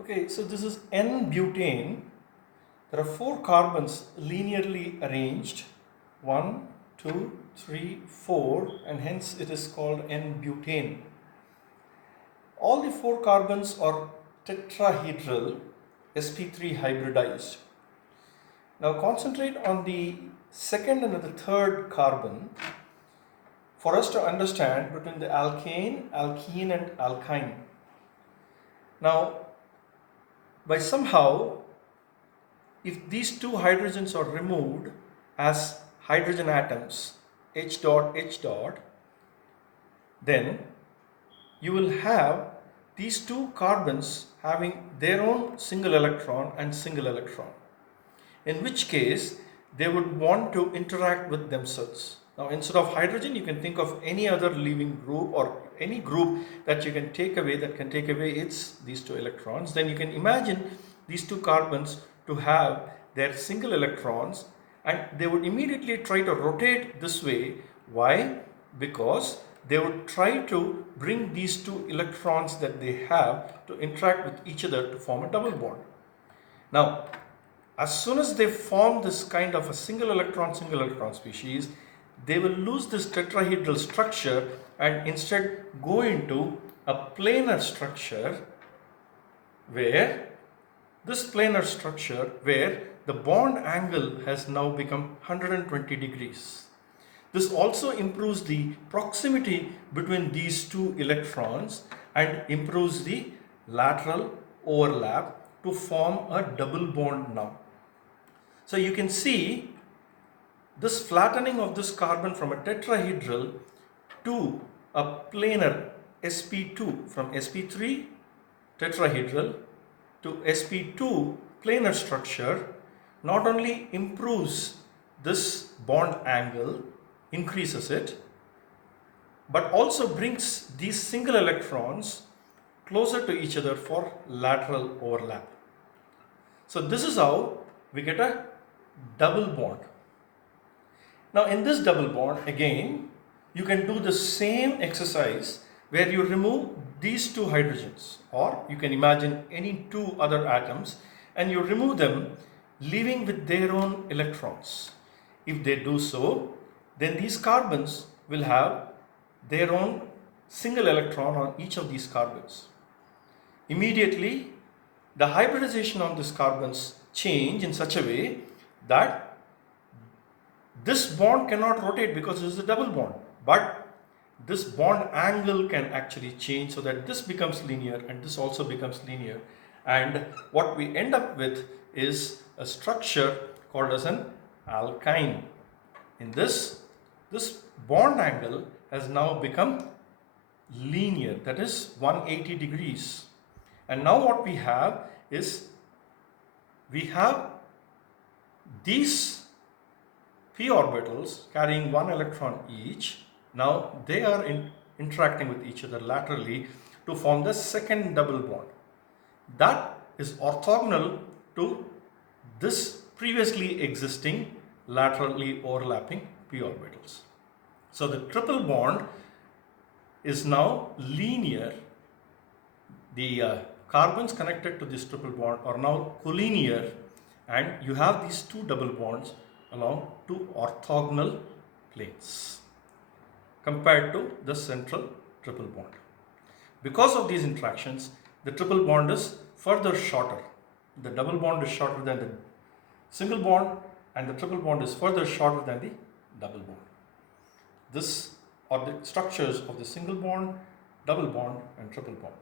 Okay, so this is N-butane. There are 4 carbons linearly arranged, 1, 2, 3, 4, and hence it is called N-butane. All the 4 carbons are tetrahedral, sp3 hybridized. Now concentrate on the second and the third carbon for us to understand between the alkane, alkene and alkyne. Now, by somehow, if these two hydrogens are removed as hydrogen atoms, H dot, then you will have these two carbons having their own single electron and single electron, in which case they would want to interact with themselves. Now, instead of hydrogen, you can think of any other leaving group or any group that you can take away that can take away these two electrons. Then you can imagine these two carbons to have their single electrons, and they would immediately try to rotate this way. Why? Because they would try to bring these two electrons that they have to interact with each other to form a double bond. Now, as soon as they form this kind of a single electron species, they will lose this tetrahedral structure and instead go into a planar structure where the bond angle has now become 120 degrees. This also improves the proximity between these two electrons and improves the lateral overlap to form a double bond now. So you can see this flattening of this carbon from a tetrahedral to a planar sp2, from sp3 tetrahedral to sp2 planar structure, not only improves this bond angle, increases it, but also brings these single electrons closer to each other for lateral overlap. So this is how we get a double bond. Now in this double bond, again, you can do the same exercise where you remove these two hydrogens, or you can imagine any two other atoms, and you remove them, leaving with their own electrons. If they do so, then these carbons will have their own single electron on each of these carbons. Immediately, the hybridization on these carbons change in such a way that this bond cannot rotate because this is a double bond, but this bond angle can actually change so that this becomes linear and this also becomes linear, and what we end up with is a structure called as an alkyne. In this bond angle has now become linear, that is 180 degrees. And now what we have is, we have these p orbitals carrying one electron each. Now they are interacting with each other laterally to form the second double bond. That is orthogonal to this previously existing laterally overlapping p orbitals. So the triple bond is now linear. The carbons connected to this triple bond are now collinear, and you have these two double bonds along two orthogonal planes compared to the central triple bond. Because of these interactions, the triple bond is further shorter. The double bond is shorter than the single bond, and the triple bond is further shorter than the double bond. This are the structures of the single bond, double bond, and triple bond.